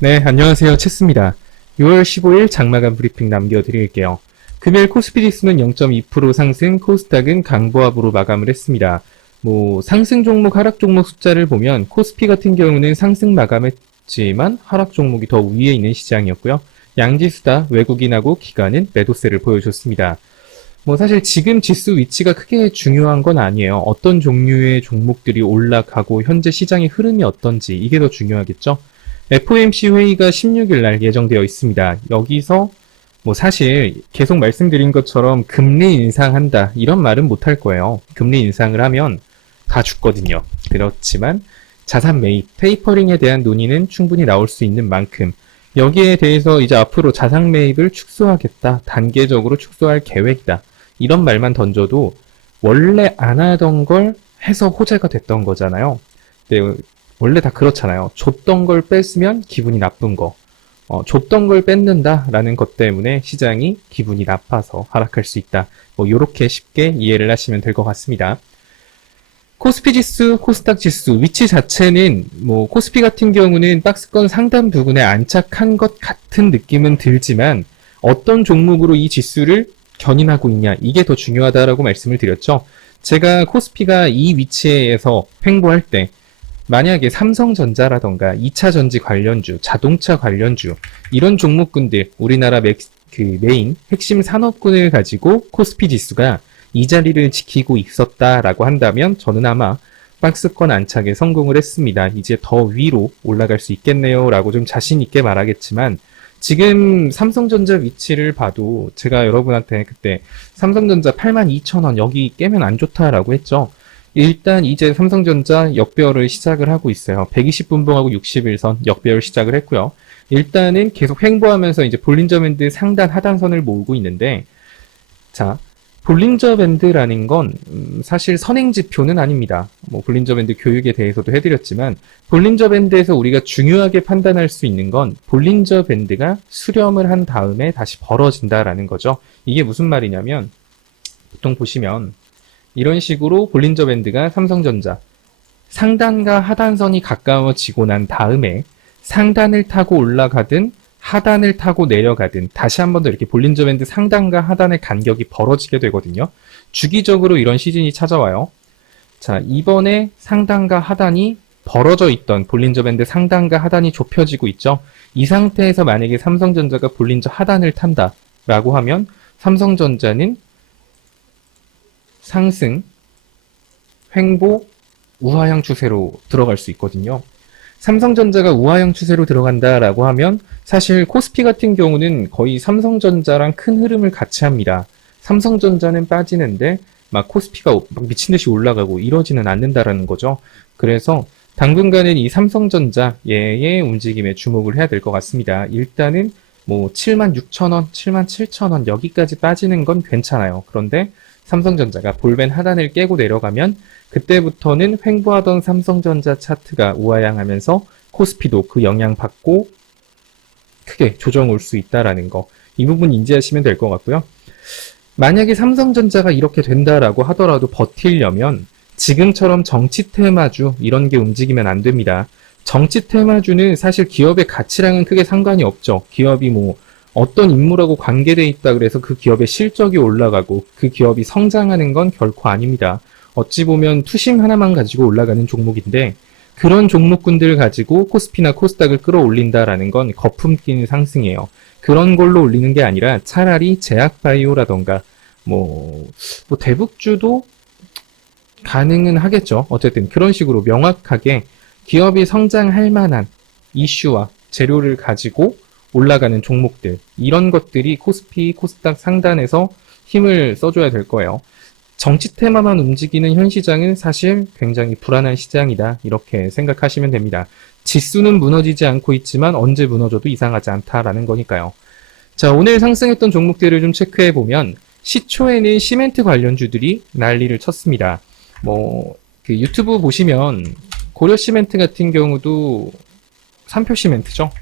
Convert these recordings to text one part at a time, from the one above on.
네, 안녕하세요. 체스입니다. 6월 15일 장마감 브리핑 남겨드릴게요. 금요일 코스피 지수는 0.2% 상승, 코스닥은 강보합으로 마감을 했습니다. 상승 종목, 하락 종목 숫자를 보면 코스피 같은 경우는 상승 마감했지만 하락 종목이 더 위에 있는 시장이었고요. 양지수 다 외국인하고 기관은 매도세를 보여줬습니다. 사실 지금 지수 위치가 크게 중요한 건 아니에요. 어떤 종류의 종목들이 올라가고 현재 시장의 흐름이 어떤지 이게 더 중요하겠죠. FOMC 회의가 16일 날 예정되어 있습니다. 여기서 사실 계속 말씀드린 것처럼 금리 인상한다 이런 말은 못할 거예요. 금리 인상을 하면 다 죽거든요. 그렇지만 자산 매입, 테이퍼링에 대한 논의는 충분히 나올 수 있는 만큼 여기에 대해서 이제 앞으로 자산 매입을 축소하겠다, 단계적으로 축소할 계획이다. 이런 말만 던져도 원래 안 하던 걸 해서 호재가 됐던 거잖아요. 근데 원래 다 그렇잖아요. 줬던 걸 뺐으면 기분이 나쁜 거. 줬던 걸 뺏는다라는 것 때문에 시장이 기분이 나빠서 하락할 수 있다. 요렇게 쉽게 이해를 하시면 될 것 같습니다. 코스피 지수, 코스닥 지수 위치 자체는 코스피 같은 경우는 박스권 상단 부분에 안착한 것 같은 느낌은 들지만 어떤 종목으로 이 지수를 견인하고 있냐 이게 더 중요하다라고 말씀을 드렸죠. 제가 코스피가 이 위치에서 횡보할 때 만약에 삼성전자라던가 2차 전지 관련주, 자동차 관련주 이런 종목군들 우리나라 메인 핵심 산업군을 가지고 코스피 지수가 이 자리를 지키고 있었다라고 한다면 저는 아마 박스권 안착에 성공을 했습니다. 이제 더 위로 올라갈 수 있겠네요 라고 좀 자신 있게 말하겠지만 지금 삼성전자 위치를 봐도 제가 여러분한테 그때 삼성전자 82,000원 여기 깨면 안 좋다라고 했죠. 일단 이제 삼성전자 역배열을 시작을 하고 있어요. 120분봉하고 60일선 역배열 시작을 했고요. 일단은 계속 횡보하면서 이제 볼린저 밴드 상단 하단선을 모으고 있는데 자, 볼린저 밴드라는 건 사실 선행지표는 아닙니다. 볼린저 밴드 교육에 대해서도 해드렸지만 볼린저 밴드에서 우리가 중요하게 판단할 수 있는 건 볼린저 밴드가 수렴을 한 다음에 다시 벌어진다라는 거죠. 이게 무슨 말이냐면 보통 보시면 이런 식으로 볼린저 밴드가 삼성전자 상단과 하단선이 가까워지고 난 다음에 상단을 타고 올라가든 하단을 타고 내려가든 다시 한 번 더 이렇게 볼린저 밴드 상단과 하단의 간격이 벌어지게 되거든요. 주기적으로 이런 시즌이 찾아와요. 자, 이번에 상단과 하단이 벌어져 있던 볼린저 밴드 상단과 하단이 좁혀지고 있죠. 이 상태에서 만약에 삼성전자가 볼린저 하단을 탄다라고 하면 삼성전자는 상승, 횡보, 우하형 추세로 들어갈 수 있거든요. 삼성전자가 우하형 추세로 들어간다라고 하면 사실 코스피 같은 경우는 거의 삼성전자랑 큰 흐름을 같이 합니다. 삼성전자는 빠지는데 막 코스피가 막 미친 듯이 올라가고 이러지는 않는다라는 거죠. 그래서 당분간은 이 삼성전자의 움직임에 주목을 해야 될 것 같습니다. 일단은 76,000원, 77,000원 여기까지 빠지는 건 괜찮아요. 그런데 삼성전자가 볼벤 하단을 깨고 내려가면 그때부터는 횡보하던 삼성전자 차트가 우하향하면서 코스피도 그 영향 받고 크게 조정 올 수 있다라는 거. 이 부분 인지하시면 될 것 같고요. 만약에 삼성전자가 이렇게 된다라고 하더라도 버틸려면 지금처럼 정치 테마주 이런 게 움직이면 안 됩니다. 정치 테마주는 사실 기업의 가치랑은 크게 상관이 없죠. 기업이 어떤 인물하고 관계돼 있다 그래서 그 기업의 실적이 올라가고 그 기업이 성장하는 건 결코 아닙니다. 어찌 보면 투심 하나만 가지고 올라가는 종목인데 그런 종목군들을 가지고 코스피나 코스닥을 끌어올린다라는 건 거품 끼는 상승이에요. 그런 걸로 올리는 게 아니라 차라리 제약바이오라던가 대북주도 가능은 하겠죠. 어쨌든 그런 식으로 명확하게 기업이 성장할 만한 이슈와 재료를 가지고 올라가는 종목들 이런 것들이 코스피, 코스닥 상단에서 힘을 써줘야 될 거예요. 정치 테마만 움직이는 현 시장은 사실 굉장히 불안한 시장이다 이렇게 생각하시면 됩니다. 지수는 무너지지 않고 있지만 언제 무너져도 이상하지 않다라는 거니까요. 자, 오늘 상승했던 종목들을 좀 체크해 보면 시초에는 시멘트 관련주들이 난리를 쳤습니다. 그 유튜브 보시면 고려 시멘트 같은 경우도 삼표 시멘트죠.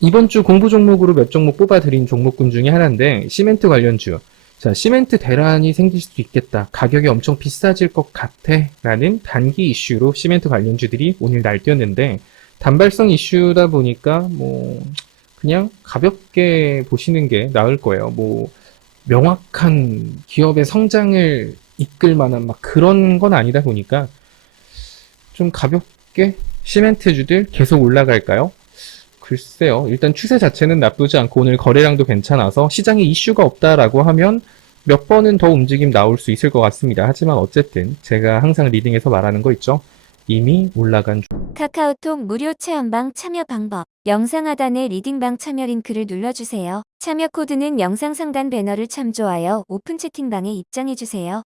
이번 주 공부 종목으로 몇 종목 뽑아드린 종목군 중에 하나인데 시멘트 관련주. 자, 시멘트 대란이 생길 수도 있겠다. 가격이 엄청 비싸질 것 같아. 라는 단기 이슈로 시멘트 관련주들이 오늘 날뛰었는데 단발성 이슈다 보니까 뭐 그냥 가볍게 보시는 게 나을 거예요. 뭐 명확한 기업의 성장을 이끌 만한 막 그런 건 아니다 보니까 좀 가볍게 시멘트주들 계속 올라갈까요? 글쎄요. 일단 추세 자체는 나쁘지 않고 오늘 거래량도 괜찮아서 시장에 이슈가 없다라고 하면 몇 번은 더 움직임 나올 수 있을 것 같습니다. 하지만 어쨌든 제가 항상 리딩에서 말하는 거 있죠. 이미 올라간 카카오톡 무료 체험방 참여 방법. 영상 하단에 리딩방 참여 링크를 눌러주세요. 참여 코드는 영상 상단 배너를 참조하여 오픈 채팅방에 입장해주세요.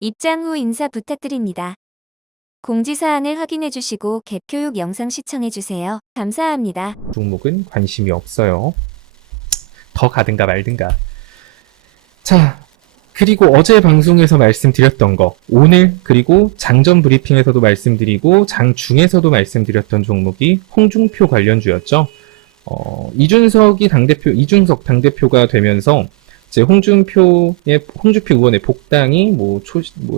입장 후 인사 부탁드립니다. 공지사항을 확인해주시고 갭 교육 영상 시청해주세요. 감사합니다. 종목은 관심이 없어요. 더 가든가 말든가. 자, 그리고 어제 방송에서 말씀드렸던 거, 오늘 그리고 장전 브리핑에서도 말씀드리고 장중에서도 말씀드렸던 종목이 홍준표 관련주였죠. 이준석 당대표가 되면서 이제 홍준표 의원의 복당이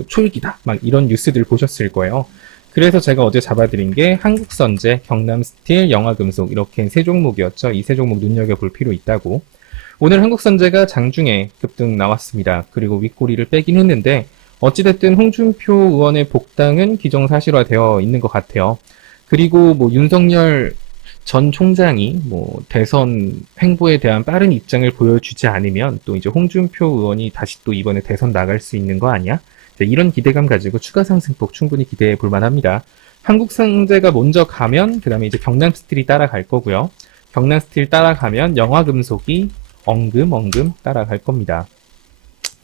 초읽이다. 막 이런 뉴스들 보셨을 거예요. 그래서 제가 어제 잡아드린 게 한국선제, 경남스틸, 영화금속 이렇게 세 종목이었죠. 이 세 종목 눈여겨볼 필요 있다고. 오늘 한국선제가 장중에 급등 나왔습니다. 그리고 윗꼬리를 빼긴 했는데 어찌됐든 홍준표 의원의 복당은 기정사실화되어 있는 것 같아요. 그리고 뭐 윤석열 전 총장이 뭐 대선 횡보에 대한 빠른 입장을 보여주지 않으면 또 이제 홍준표 의원이 다시 또 이번에 대선 나갈 수 있는 거 아니야? 이런 기대감 가지고 추가 상승폭 충분히 기대해 볼 만합니다. 한국선제가 먼저 가면 그 다음에 이제 경남스틸이 따라갈 거고요. 경남스틸 따라가면 영화금속이 엉금 따라갈 겁니다.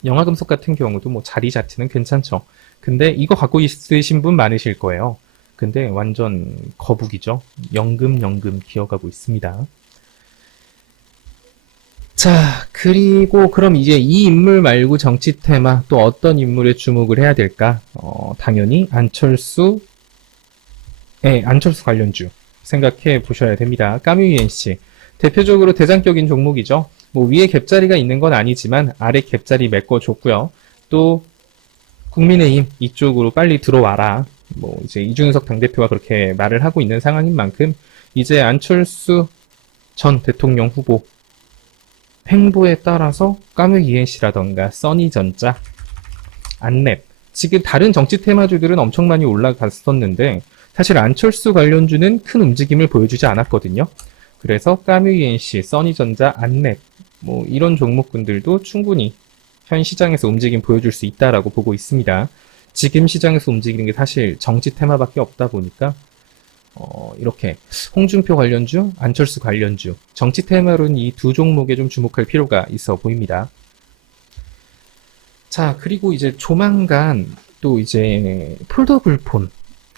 영화금속 같은 경우도 뭐 자리 자체는 괜찮죠. 근데 이거 갖고 있으신 분 많으실 거예요. 근데 완전 거북이죠. 연금 기어가고 있습니다. 자, 그리고 그럼 이제 이 인물 말고 정치 테마 또 어떤 인물에 주목을 해야 될까? 당연히 안철수 관련주 생각해 보셔야 됩니다. 까뮤이엔씨 대표적으로 대장격인 종목이죠. 뭐 위에 갭자리가 있는 건 아니지만 아래 갭자리 메꿔줬고요. 또 국민의힘 이쪽으로 빨리 들어와라. 뭐 이제 이준석 당대표가 그렇게 말을 하고 있는 상황인 만큼 이제 안철수 전 대통령 후보 횡보에 따라서 까뮤이엔씨라던가 써니전자, 안랩 지금 다른 정치 테마주들은 엄청 많이 올라갔었는데 사실 안철수 관련주는 큰 움직임을 보여주지 않았거든요. 그래서 까뮤이엔씨, 써니전자, 안랩 뭐 이런 종목군들도 충분히 현 시장에서 움직임 보여줄 수 있다라고 보고 있습니다. 지금 시장에서 움직이는 게 사실 정치 테마밖에 없다 보니까 이렇게 홍준표 관련주, 안철수 관련주, 정치 테마로는 이 두 종목에 좀 주목할 필요가 있어 보입니다. 자, 그리고 이제 조만간 또 이제 폴더블 폰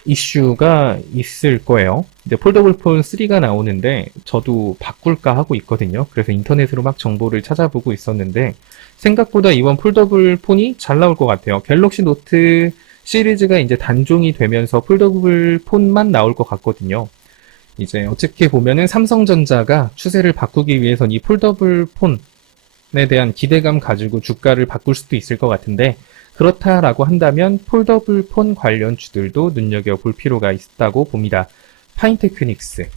이슈가 있을 거예요. 이제 폴더블 폰 3가 나오는데 저도 바꿀까 하고 있거든요. 그래서 인터넷으로 막 정보를 찾아보고 있었는데 생각보다 이번 폴더블 폰이 잘 나올 것 같아요. 갤럭시 노트 시리즈가 이제 단종이 되면서 폴더블 폰만 나올 것 같거든요. 이제 어떻게 보면은 삼성전자가 추세를 바꾸기 위해선 이 폴더블 폰에 대한 기대감 가지고 주가를 바꿀 수도 있을 것 같은데 그렇다라고 한다면 폴더블 폰 관련주들도 눈여겨볼 필요가 있다고 봅니다. 파인테크닉스.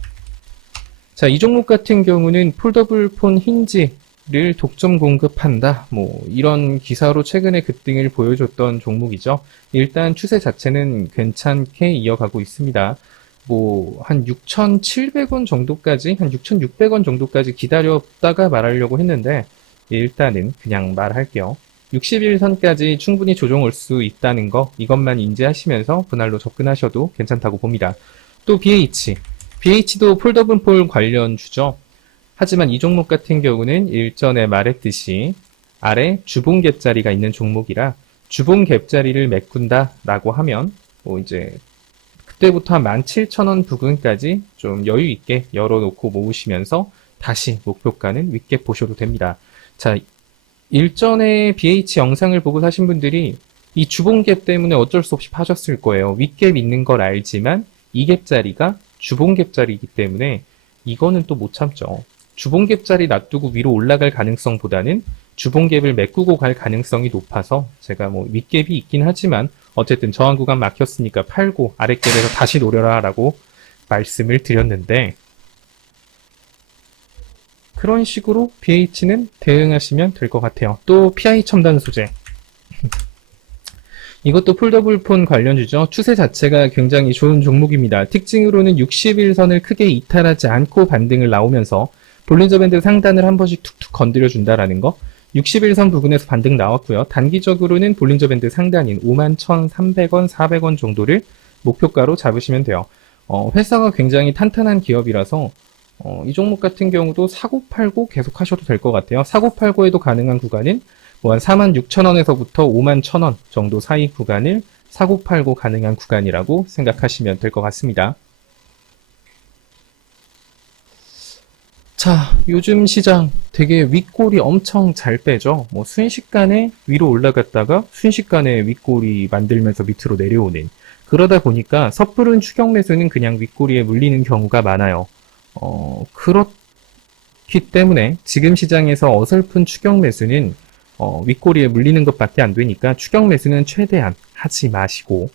자, 이 종목 같은 경우는 폴더블 폰 힌지를 독점 공급한다. 뭐 이런 기사로 최근에 급등을 보여줬던 종목이죠. 일단 추세 자체는 괜찮게 이어가고 있습니다. 뭐 한 6,700원 정도까지, 한 6,600원 정도까지 기다렸다가 말하려고 했는데 일단은 그냥 말할게요. 60일선까지 충분히 조정 올 수 있다는 거 이것만 인지하시면서 분할로 접근하셔도 괜찮다고 봅니다. 또 BH도 폴더블 폰 관련주죠. 하지만 이 종목 같은 경우는 일전에 말했듯이 아래 주봉 갭자리가 있는 종목이라 주봉 갭자리를 메꾼다 라고 하면 뭐 이제 그때부터 한 17,000원 부근까지 좀 여유 있게 열어놓고 모으시면서 다시 목표가는 윗갭 보셔도 됩니다. 자, 일전에 BH 영상을 보고 사신 분들이 이 주봉갭 때문에 어쩔 수 없이 파셨을 거예요. 윗갭 있는 걸 알지만 이 갭자리가 주봉갭자리이기 때문에 이거는 또 못 참죠. 주봉갭자리 놔두고 위로 올라갈 가능성보다는 주봉갭을 메꾸고 갈 가능성이 높아서 제가 뭐 윗갭이 있긴 하지만 어쨌든 저항 구간 막혔으니까 팔고 아랫갭에서 다시 노려라 라고 말씀을 드렸는데 그런 식으로 BH는 대응하시면 될 것 같아요. 또 PI 첨단 소재. 이것도 폴더블 폰 관련주죠. 추세 자체가 굉장히 좋은 종목입니다. 특징으로는 60일선을 크게 이탈하지 않고 반등을 나오면서 볼린저 밴드 상단을 한 번씩 툭툭 건드려 준다라는 거. 60일선 부근에서 반등 나왔고요. 단기적으로는 볼린저 밴드 상단인 51,300원, 400원 정도를 목표가로 잡으시면 돼요. 회사가 굉장히 탄탄한 기업이라서 이 종목 같은 경우도 사고팔고 계속 하셔도 될 것 같아요. 사고팔고에도 가능한 구간은 뭐 한 46,000원에서부터 51,000원 정도 사이 구간을 사고팔고 가능한 구간이라고 생각하시면 될 것 같습니다. 자, 요즘 시장 되게 윗골이 엄청 잘 빼죠. 뭐 순식간에 위로 올라갔다가 순식간에 윗골이 만들면서 밑으로 내려오는. 그러다 보니까 섣부른 추격 매수는 그냥 윗골이에 물리는 경우가 많아요. 그렇기 때문에 지금 시장에서 어설픈 추격 매수는 윗꼬리에 물리는 것밖에 안 되니까 추격 매수는 최대한 하지 마시고,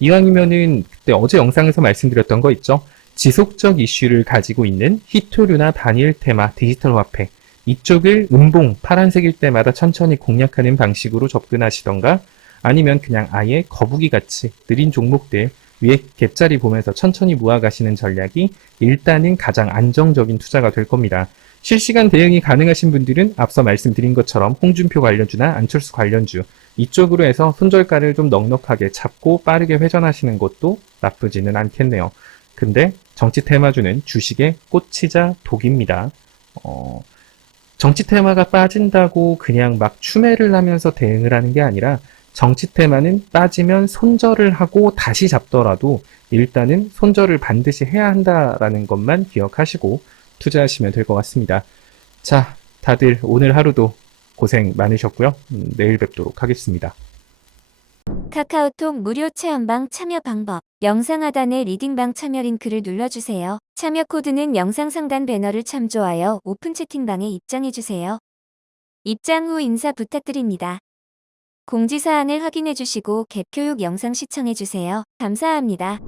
이왕이면은 그때 어제 영상에서 말씀드렸던 거 있죠? 지속적 이슈를 가지고 있는 히토류나 단일 테마, 디지털 화폐 이쪽을 음봉 파란색일 때마다 천천히 공략하는 방식으로 접근하시던가, 아니면 그냥 아예 거북이 같이 느린 종목들 위에 갭자리 보면서 천천히 모아가시는 전략이 일단은 가장 안정적인 투자가 될 겁니다. 실시간 대응이 가능하신 분들은 앞서 말씀드린 것처럼 홍준표 관련주나 안철수 관련주 이쪽으로 해서 손절가를 좀 넉넉하게 잡고 빠르게 회전하시는 것도 나쁘지는 않겠네요. 근데 정치 테마주는 주식의 꽃이자 독입니다. 정치 테마가 빠진다고 그냥 막 추매를 하면서 대응을 하는 게 아니라, 정치 테마는 빠지면 손절을 하고 다시 잡더라도 일단은 손절을 반드시 해야 한다라는 것만 기억하시고 투자하시면 될 것 같습니다. 자, 다들 오늘 하루도 고생 많으셨고요. 내일 뵙도록 하겠습니다. 카카오톡 무료 체험방 참여 방법. 영상 하단에 리딩방 참여 링크를 눌러주세요. 참여 코드는 영상 상단 배너를 참조하여 오픈 채팅방에 입장해주세요. 입장 후 인사 부탁드립니다. 공지사항을 확인해주시고 갭 교육 영상 시청해주세요. 감사합니다.